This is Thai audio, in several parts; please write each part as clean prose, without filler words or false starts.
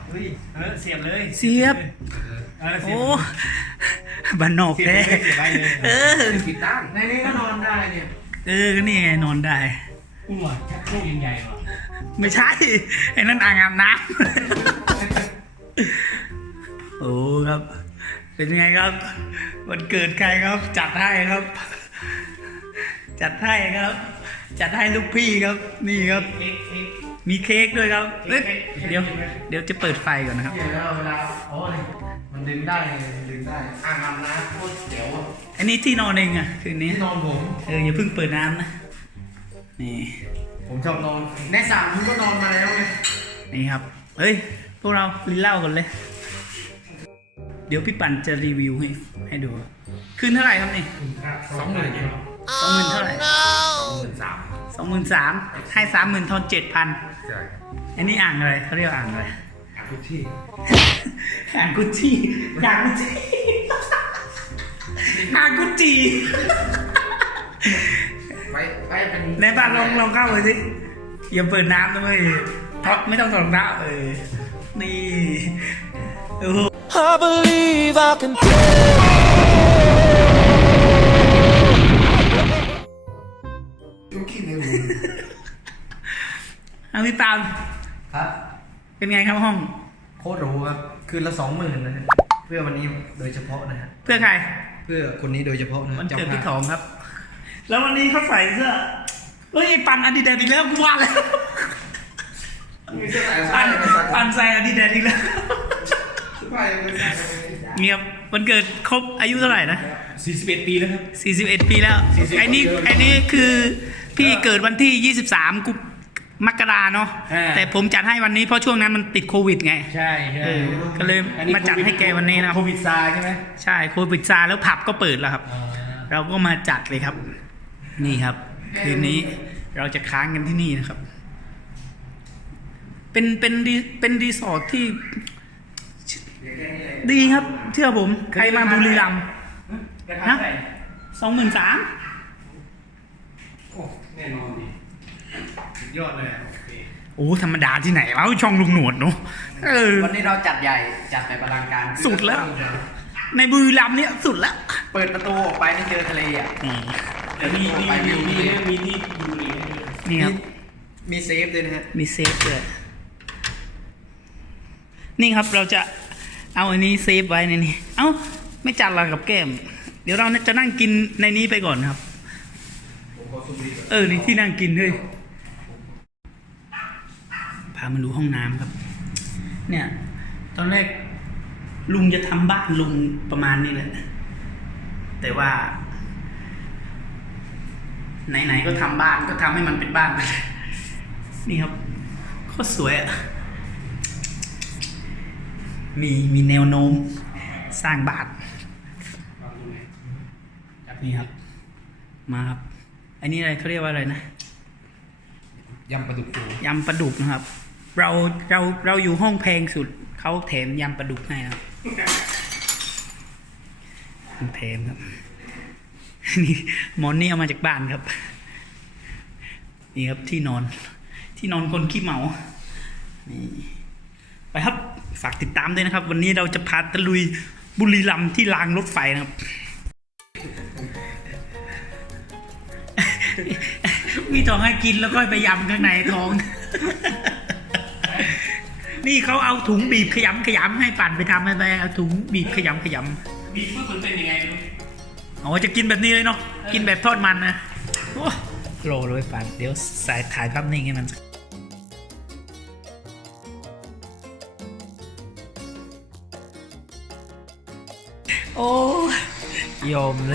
เฮ้ยเสียบเลยเสียบเสียโอ้บบ้านนอกเสียบแท้เลยเสียบไปเลยเออติดตั้งในนี้ก็นอนได้เนี่ยก็นี่ไงนอนได้อุ้งว่ะชักโครกยังใหญ่ว่ะไม่ใช่ไอ้นั่นอ่างอาบน้ำ โอ้ครับ เป็นไงครับวันเกิดใครครับ จัดให้ครับ จัดให้ครับ จัดให้ลูกพี่ครับ นี่ครับ มีเค้กด้วยครับเอ้ยเดี๋ยวจะเปิดไฟก่อนนะครับเนี่ยแล้วเวลาโอ้ยมันดึงได้อ่างอาบน้ำโคตรเจ๋วอ่ะอันนี้ที่นอนเองอะคืนนี้ที่นอนผมอย่าเพิ่งเปิดน้ำนะ นี่ผมชอบนอนในสระผมก็นอนมาแล้วไงนี่ครับ เฮ้ย พวกเราลินเหล้ากันเลย เดี๋ยวพี่ปั่นจะรีวิวให้ดู คืนเท่าไหร่ครับนี่ 20,000 20,000เท่าไหร่ 23,000ให้30,000ทอน7,000 ใช่อันนี้อ่างอะไรเขาเรียกอ่างอะไรทุกที่อ่างกุชชี่อ่างกุชชี่อ่างกุชชี่ไว้เป็นในบ้านลองเข้าไปสิอย่าเปิดน้ำนะเว้ยท็อปไม่ต้องถอดรองเท้านี่โอ้โห I believe I can fly. ทุกที่เลยเอาพี่ปาล์มครับเป็นไงครับห้องโคตรหรูครับคืนละ 20,000นะฮะเพื่อวันนี้โดยเฉพาะนะฮะเพื่อใครเพื่อคนนี้โดยเฉพาะนะมันเกิดพี่จ้าของครับ แล้ววันนี้เขาใส่เสื้อเฮ้ยไอ้ปันอาดิดาสอีกแล้วกูว่าแล้วปันใส่อาดิดาสอีกแล้วเงียบวันเกิดครบอายุเท่าไหร่นะ 41 ปีแล้วครับ 41 ปีแล้วไอ้นี่คือพี่เกิดวันที่23มกราเนาะแต่ผมจัดให้วันนี้เพราะช่วงนั้นมันติดโควิดไงใช่ใช่ก็เลยมาจัดให้แกวันนี้นะโควิดซาใช่ไหมใช่โควิดซาแล้วผับก็เปิดแล้วครับ เราก็มาจัดเลยครับ นี่ครับ คืนนี้เราจะค้างกันที่นี่นะครับ เป็นรีสอร์ทที่ดีครับเชื่อผมใครมาบุรีรัมย์นะ23,000 แน่นอนดิสุดยอดเลยโอเคโอ้ธรรมดาที่ไหนวะช่องลุงหนวดเนาะวันนี้เราจัดใหญ่จัดแบบอลังการสุดแล้ว ในบุรีรัมย์เนี่ยสุดแล้วเปิดประตูออกไปนี่เจอทะเลอ่ะแต่มีที่ดูดีนี่ครับมีเซฟด้วยนะฮะมีเซฟด้วยนี่ครับเราจะเอาอันนี้เซฟไว้ในนี้เอ้าไม่จัดละกับแก้ม เดี๋ยวเราจะนั่งกินในนี้ไปก่อนครับนี่ที่นั่งกินเฮ้ยพามาดูห้องน้ำครับ เนี่ย ตอนแรกลุงจะทำบ้านลุงประมาณนี้แหละแต่ว่าไหนๆก็ทำบ้านก็ทำให้มันเป็นบ้านไปเลยนี่ครับโคตรสวยอ่ะมีแนวโน้มสร้างบ้านนี่ครับมาครับอันนี้อะไรเขาเรียกว่าอะไรนะยำปลาดุกฟูยำปลาดุกนะครับ เราอยู่ห้องแพงสุดเขาแถมยำปลาดุกให้ครับแถมครับนี่หมอนนี่เอามาจากบ้านครับนี่ครับที่นอนคนขี้เมานี่ไปครับฝากติดตามด้วยนะครับ วันนี้เราจะพาตะลุยบุรีรัมย์ที่รางรถไฟนะครับ มีท้องให้กินแล้วก็ไปยำข้างในท้อง นี่เขาเอาถุงบีบขยำให้ปั่นไปทำให้ไปเอาถุงบีบขยำบีบมันเป็นยังไงไม่รู้อ๋อจะกินแบบนี้เลยเนาะกินแบบทอดมันนะโอ้โลเลยปั่นเดี๋ยวใส่ถ่ายภาพนิ่งให้มันโอ้ยอมเลย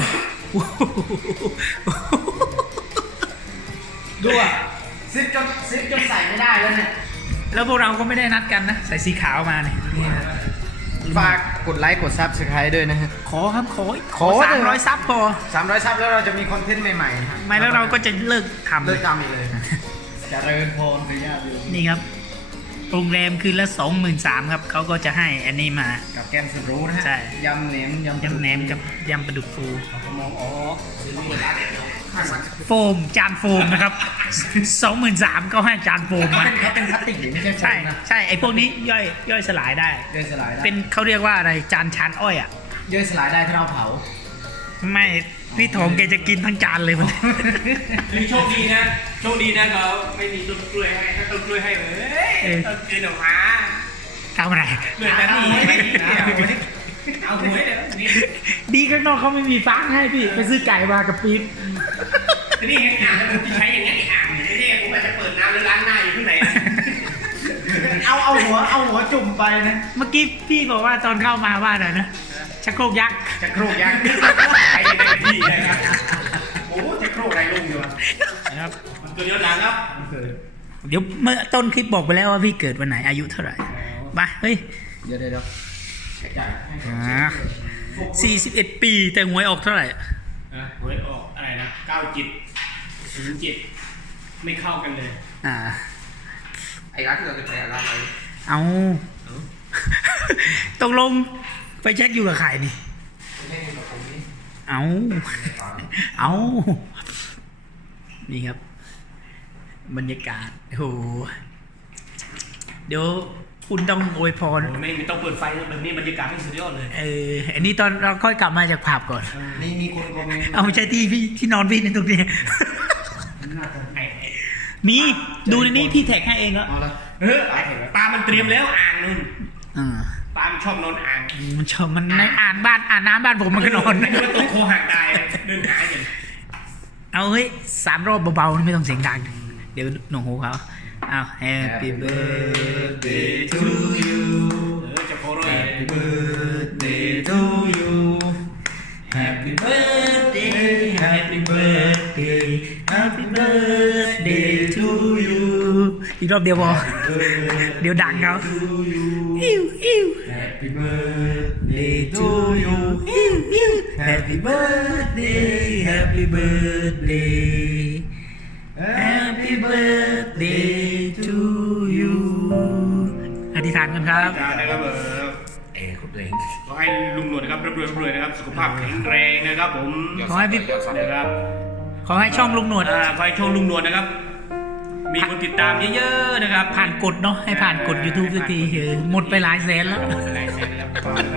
ดูอ่ะซิปจนใส่ไม่ได้แล้วเนี่ยแล้วพวกเราก็ไม่ได้นัดกันนะใส่สีขาวมาเนี่ยนี่นะฝากกดไลค์กดซับสไครต์ด้วยนะฮะขอครับขอ 300 ซับพอ 300 ซับแล้วเราจะมีคอนเทนต์ใหม่ๆครับไม่แล้วเราก็จะเลิกทำเลิกทำอีกเลยจะเริญพรไปญาติโยมนี่ครับโรงแรมคืนละ 23,000ครับเขาก็จะให้อันนี้มากับแกมสุดรู้นะฮะใช่ยำแหนมยำแหนมกับยำปลาดุกฟูมองอ๋อซื้อมาเปิดร้านโฟมจานโฟมนะครับ 23,000ก็ให้จานโฟมมาเขาเป็นพลาสติกหรือไม่ใช่โฟใช่มนะใช่ไอ้พวกนี้ย่อยสลายได้ย่อยสลายได้เป็นเขาเรียกว่าอะไรจานชานอ้อยอ่ะย่อยสลายได้ถ้าเราเผาไม่พี่ทองแกจะกินทั้งจานเลยมันนี่โชคดีนะโชคดีนะเขาไม่มีต้นกล้วยให้ถ้าต้นกล้วยให้ต้นกินออกมาทำอะไรเพื่อจะหนีเอาหวยเดี๋ยวนี่ดีข้างนอกเขาไม่มีฟางให้พี่ไปซื้อไก่มากับปี๊บทีนี้อ่างมันใช้อย่างนี้อ่างทีนี้ผมอาจจะเปิดน้ำแล้วล้างหน้าอยู่ข้างในเอาหัวจุ่มไปนะเมื่อกี้พี่บอกว่าตอนเข้ามาว่าอะไรนะชักโครกยักษ์จะโครกยังใครจะได้ที่เลยครับโอ้จะโครกอะไรลงอยู่นะครับมันตัวเดียวหลังครับเดี๋ยวเมื่อต้นคลิปบอกไปแล้วว่าพี่เกิดวันไหนอายุเท่าไหร่มาเฮ้ยเดี๋ยว 41 ปีแต่หวยออกเท่าไหร่หวยออกอะไรนะ9707ไม่เข้ากันเลยไอ้ร้านที่เราจะไปร้านอะไรเอาตกลงไปเช็คอยู่กับใครนี่ไม่ใช่กับผมนี่เอานี่ครับ บรรยากาศโอ้โหเดี๋ยวคุณต้องอวยพรไม่ต้องเปิดไฟแบบนี้บรรยากาศไม่สุดยอดเลยอันนี้ตอนเราค่อยกลับมาจากผับก่อนนี่มีคนคอมเมนต์เอาไม่ใช่ที่นอนพี่ในตรงนี้ มีดูในนี้พี่แท็กให้เองแล้วเอาละปลามันเตรียมแล้วอ่างนู่นอ่าปลามันชอบนอนอ่างมันชอบมันในอ่านน้ำบ้านผมมันก็นอนไม่รู้ว่าตัวโคหักตายเดินหาอย่างเอาเฮ้ย3 รอบเบาๆไม่ต้องเสียงดัง เดี๋ยวหนูหูเขาเอา Happy birthday to you จะโคโรย Happy birthday to you Happy birthday Happy birthday Happy birthday to you อีกรอบเดียวพอเดี๋ยวดังเขาอิวอิว Happy birthday to you อิวอิว Happy birthday Happy birthday Happy birthday to you อธิษฐานกันครับจ้านะครับคุณเองขอให้ลุงหนวดนะครับร่ำรวยนะครับ สุขภาพแข็งแรงนะครับผมขอให้พี่นะครับขอให้ช่องลุงหนวดขอให้โชคลุงหนวดนะครับ มีคนติดตามเยอะๆนะครับผ่านกฎเนาะให้ผ่านกฎ YouTube สักทีหมดไปหลายแสนแล้วหลายแสนแล้ว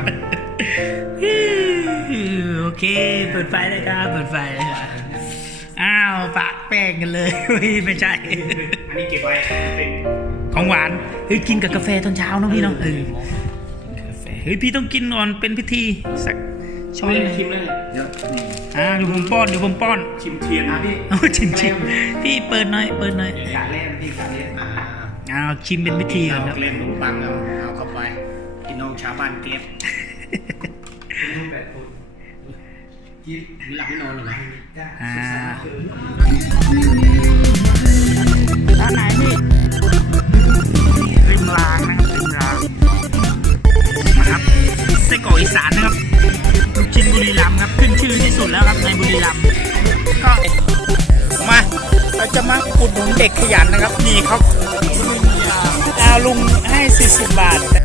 โอเคเปิดไฟเลยครับเปิดไฟเลยครับอ้าวปะแป้งกันเลย ไม่ใช่อันนี้เก็บไว้เป็นของหวานเฮ้ยกินกับกาแฟตอนเช้าเนอะพี่เนาะกาแฟเฮ้ยพี่ต้องกินก่อนเป็นพิธีสักช้อนไม่หได้นึ่งชิมเลยเดี๋ยวนี่เดี๋ยวผมป้อนชิมเทียนพี่เอาชิมพี่เปิดหน่อยกาเล่นพี่กาเล่นชิมเป็นพิธีก่อนคเอารับเกล็ดขนมปังเอาเข้าไปพี่น้องชาวบ้านเก็บรูปแบบคุณกินมีหลับไม่นอนหรอนะด้านไหนพี่ริมรางนะครับริมรางนะครับไส้กรอกอีสานนะครับลูกชิ้นบุรีรัมย์ครับขึ้นชื่อที่สุดแล้วครับในบุรีรัมย์ก็มาเราจะมาอุดหนุนเด็กขยันนะครับนี่เขาลุงให้40 บาท